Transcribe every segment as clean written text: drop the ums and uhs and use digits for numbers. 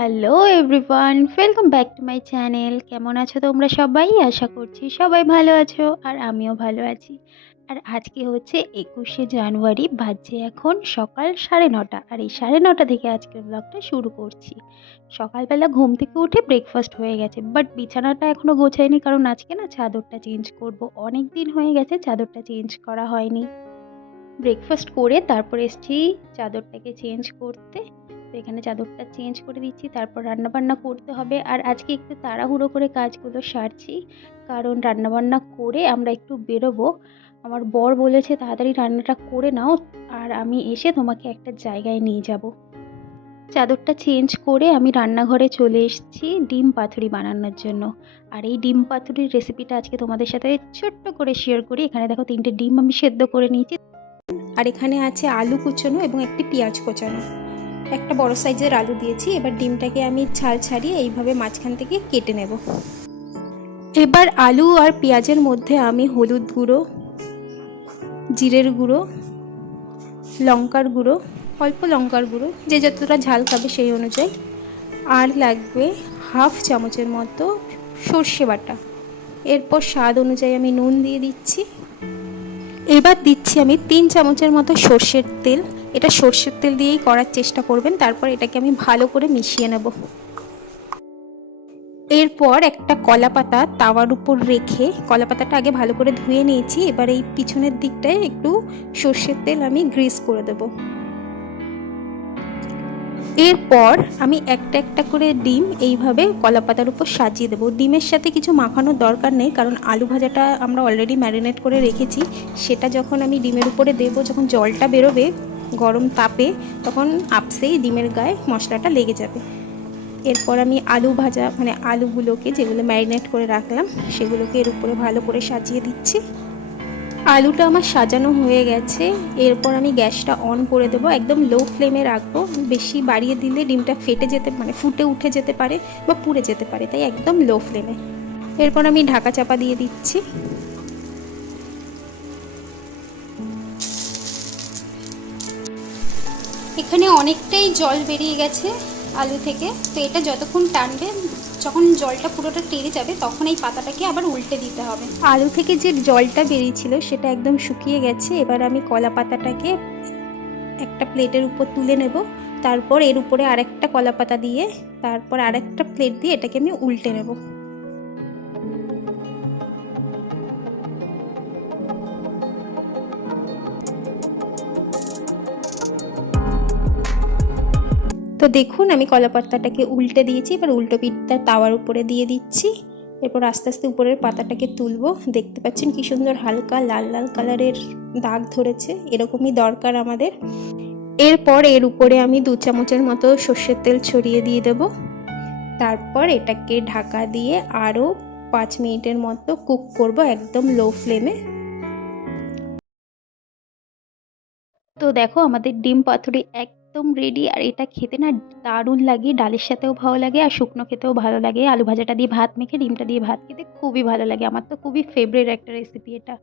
Hello everyone, welcome back to my channel. কেমন আছো তোমরা সবাই? আশা করছি সবাই ভালো আছো আর আমিও ভালো আছি। আর আজকে হচ্ছে ২১শে জানুয়ারি, বাজছে এখন সকাল ৯:৩০। আর এই ৯:৩০ থেকে আজকের ব্লগটা শুরু করছি। সকালবেলা ঘুম থেকে উঠে ব্রেকফাস্ট হয়ে গেছে, বাট বিছানাটা এখনও গোছাইনি, কারণ আজকে না চাদরটা চেঞ্জ করব। অনেক দিন হয়ে গেছে চাদরটা চেঞ্জ করা হয়নি। ব্রেকফাস্ট করে তারপর এসেছি চাদরটাকে চেঞ্জ করতে। তো এখানে চাদরটা চেঞ্জ করে দিচ্ছি, তারপর রান্নাবান্না করতে হবে। আর আজকে একটু তাড়াহুড়ো করে কাজগুলো সারছি, কারণ রান্নাবান্না করে আমরা একটু বেরোবো। আমার বর বলেছে তাড়াতাড়ি রান্নাটা করে নাও, আর আমি এসে তোমাকে একটা জায়গায় নিয়ে যাব। চাদরটা চেঞ্জ করে আমি রান্নাঘরে চলে এসেছি ডিম পাতুরি বানানোর জন্য। আর এই ডিম পাতুরির রেসিপিটা আজকে তোমাদের সাথে ছোট্ট করে শেয়ার করি। এখানে দেখো 3টে ডিম আমি সেদ্ধ করে নিয়েছি, আর এখানে আছে আলু কুচোনো এবং একটি পেঁয়াজ কোচানো। একটা বড় সাইজের আলু দিয়েছি। এবার ডিমটাকে আমি ছাল ছাড়িয়ে এইভাবে মাঝখান থেকে কেটে নেব। এবার আলু আর পেঁয়াজের মধ্যে আমি হলুদ গুঁড়ো, জিরের গুঁড়ো, লঙ্কার গুঁড়ো, অল্প লঙ্কার গুঁড়ো, যে যতটা ঝাল খাবে সেই অনুযায়ী, আর লাগবে হাফ চামচের মতো সর্ষে বাটা। এরপর স্বাদ অনুযায়ী আমি নুন দিয়ে দিচ্ছি। এবার দিচ্ছি আমি 3 চামচের মতো সর্ষের তেল। এটা সর্ষের তেল দিয়েই করার চেষ্টা করবেন। তারপর এটাকে আমি ভালো করে মিশিয়ে নেব। এরপর একটা কলা পাতা তাওয়ার উপর রেখে, কলা পাতাটা আগে ভালো করে ধুয়ে নিয়েছি। এবার এই পিছনের দিকটায় একটু সর্ষের তেল আমি গ্রিস করে দেব। এরপর আমি একটা একটা করে ডিম এইভাবে কলা পাতার উপর সাজিয়ে দেবো। ডিমের সাথে কিছু মাখানোর দরকার নেই, কারণ আলু ভাজাটা আমরা অলরেডি ম্যারিনেট করে রেখেছি। সেটা যখন আমি ডিমের উপরে দেবো, যখন জলটা বেরোবে গরম তাপে, তখন আপসেই ডিমের গায়ে মশলাটা লেগে যাবে। এরপর আমি আলু ভাজা আলুগুলোকে যেগুলো ম্যারিনেট করে রাখলাম সেগুলোকে এর উপরে ভালো করে সাজিয়ে দিচ্ছি। আলুটা আমার সাজানো হয়ে গেছে। এরপর আমি গ্যাসটা অন করে দেবো, একদম লো ফ্লেমে রাখবো। বেশি বাড়িয়ে দিলে ডিমটা ফেটে যেতে ফুটে উঠে যেতে পারে বা পুড়ে যেতে পারে, তাই একদম লো ফ্লেমে। এরপর আমি ঢাকা চাপা দিয়ে দিচ্ছি। এখানে অনেকটাই জল বেরিয়ে গেছে আলু থেকে। তো এটা যতক্ষণ টানবে, যখন জলটা পুরোটা টেনে যাবে, তখন এই পাতাটাকে আবার উল্টে দিতে হবে। আলু থেকে যে জলটা বেরিয়েছিল সেটা একদম শুকিয়ে গেছে। এবার আমি কলা পাতাটাকে একটা প্লেটের উপর তুলে নেব। তারপর এর উপরে আরেকটা কলা পাতা দিয়ে, তারপর আরেকটা প্লেট দিয়ে এটাকে আমি উল্টে নেব। তো দেখুন আমি কলা পাতাটাকে উল্টে দিয়েছি। এবার উল্টো পিঠটা তাওয়ার উপরে দিয়ে দিচ্ছি। এরপর আস্তে আস্তে উপরের পাতাটাকে তুলবো। দেখতে পাচ্ছেন কি সুন্দর হালকা লাল লাল কালারের দাগ ধরেছে, এরকমই দরকার আমাদের। এরপর এর উপরে আমি 2 চামচের মতো সর্ষের তেল ছড়িয়ে দিয়ে দেব। তারপর এটাকে ঢাকা দিয়ে আরও 5 মিনিটের মতো কুক করব একদম লো ফ্লেমে। তো দেখো আমাদের ডিম পাতুরি একদম রেডি। আর এটা খেতে না দারুণ লাগে, ডালের সাথেও ভালো লাগে আর শুকনো খেতেও ভালো লাগে। আলু ভাজাটা দিয়ে ভাত মেখে ডিমটা দিয়ে ভাত খেতে খুবই ভালো লাগে। আমার তো খুবই ফেভারিট একটা রেসিপি এটা।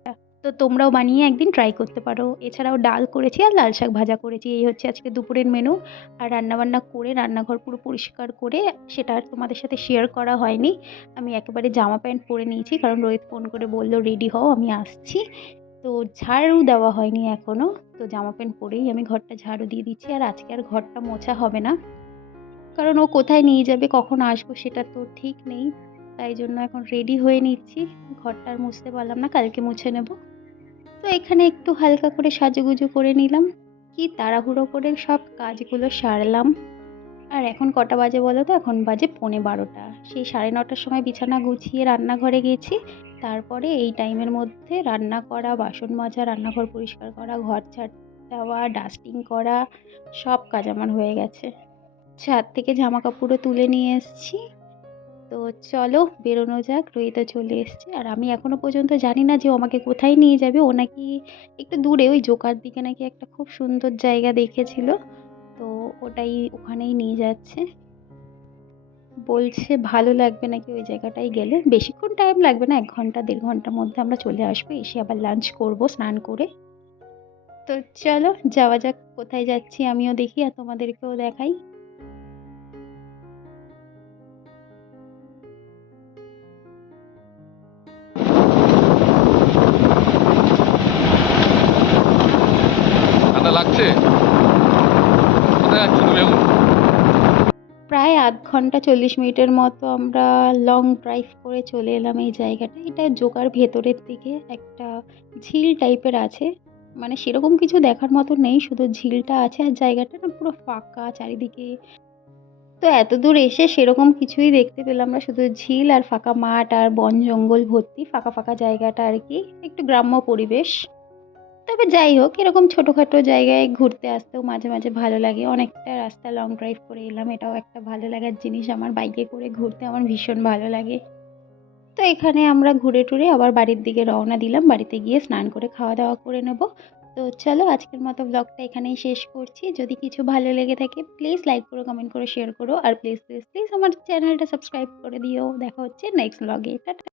তো তোমরাও বানিয়ে একদিন ট্রাই করতে পারো। এছাড়াও ডাল করেছি আর লাল শাক ভাজা করেছি। এই হচ্ছে আজকে দুপুরের মেনু। আর রান্নাবান্না করে রান্নাঘর পুরো পরিষ্কার করে সেটা আর তোমাদের সাথে শেয়ার করা হয়নি। আমি একেবারে জামা প্যান্ট পরে নিয়েছি, কারণ রোহিত ফোন করে বললো রেডি হও, আমি আসছি। তো ঝাড়ু দেওয়া হয়নি এখনও। তো জামা প্যান্ট পরেই আমি ঘরটা ঝাড়ু দিয়ে দিচ্ছি। আর আজকে আর ঘরটা মোছা হবে না, কারণ ও কোথায় নিয়ে যাবে, কখন আসবো সেটা তো ঠিক নেই। তাই জন্য এখন রেডি হয়ে নিচ্ছি। ঘরটা আর মুছতে পারলাম না, কালকে মুছে নেব। তো এখানে একটু হালকা করে সাজুগুজু করে নিলাম। কি তাড়াহুড়ো করে সব কাজগুলো সারলাম। আর এখন কটা বাজে বলো তো? এখন বাজে 11:45। সেই 9:30টার সময় বিছানা গুছিয়ে রান্নাঘরে গেছি। তারপরে এই টাইমের মধ্যে রান্না করা, বাসন মাজা, রান্নাঘর পরিষ্কার করা, ঘর ঝাড় দেওয়া, ডাস্টিং করা, সব কাজ আমার হয়ে গেছে। ছাদ থেকে জামা কাপড়ও তুলে নিয়ে এসেছি। তো চলো বেরোনো যাক। রোহিতও চলে এসছে। আর আমি এখনো পর্যন্ত জানি না যে ও আমাকে কোথায় নিয়ে যাবে। ও নাকি একটু দূরে ওই জোকার দিকে নাকি একটা খুব সুন্দর জায়গা দেখেছিল, তো ওখানেই নিয়ে যাচ্ছে। বলছে ভালো লাগবে নাকি ওই জায়গাটায় গেলে। বেশিক্ষণ টাইম লাগবে না, 1 ঘন্টা 1.5 ঘন্টার মধ্যে আমরা চলে আসবো। এসে আবার লাঞ্চ করব স্নান করে। তো চলো যাওয়া যাক। কোথায় যাচ্ছি আমিও দেখি আর তোমাদেরকেও দেখাই। লাগছে। কোথায় যাচ্ছ তুমি এখন? প্রায় আধ ঘন্টা 40 মিনিটের মতো আমরা লং ড্রাইভ করে চলে এলাম এই জায়গাটা। এটা জোকার ভেতরের দিকে একটা ঝিল টাইপের আছে। মানে সেরকম কিছু দেখার মতো নেই, শুধু ঝিলটা আছে আর জায়গাটা না পুরো ফাঁকা চারিদিকে। তো এতদূর এসে সেরকম কিছুই দেখতে পেলাম না, শুধু ঝিল আর ফাঁকা মাঠ আর বন জঙ্গল ভর্তি ফাঁকা ফাঁকা জায়গাটা আর কি, একটু গ্রাম্য পরিবেশ। তবে যাই হোক, এরকম ছোটোখাটো জায়গায় ঘুরতে আসতেও মাঝে মাঝে ভালো লাগে। অনেকটা রাস্তা লং ড্রাইভ করে এলাম, এটাও একটা ভালো লাগার জিনিস। আমার বাইকে করে ঘুরতে আমার ভীষণ ভালো লাগে। তো এখানে আমরা ঘুরে টুরে আবার বাড়ির দিকে রওনা দিলাম, বাড়িতে গিয়ে স্নান করে খাওয়া দাওয়া করে নেব। তো চলো আজকের মতো ব্লগটা এখানেই শেষ করছি। যদি কিছু ভালো লেগে থাকে প্লিজ লাইক করো, কমেন্ট করো, শেয়ার করো, আর প্লিজ প্লিজ প্লিজ আমার চ্যানেলটা সাবস্ক্রাইব করে দিও। দেখা হচ্ছে নেক্সট ব্লগে। টাটা।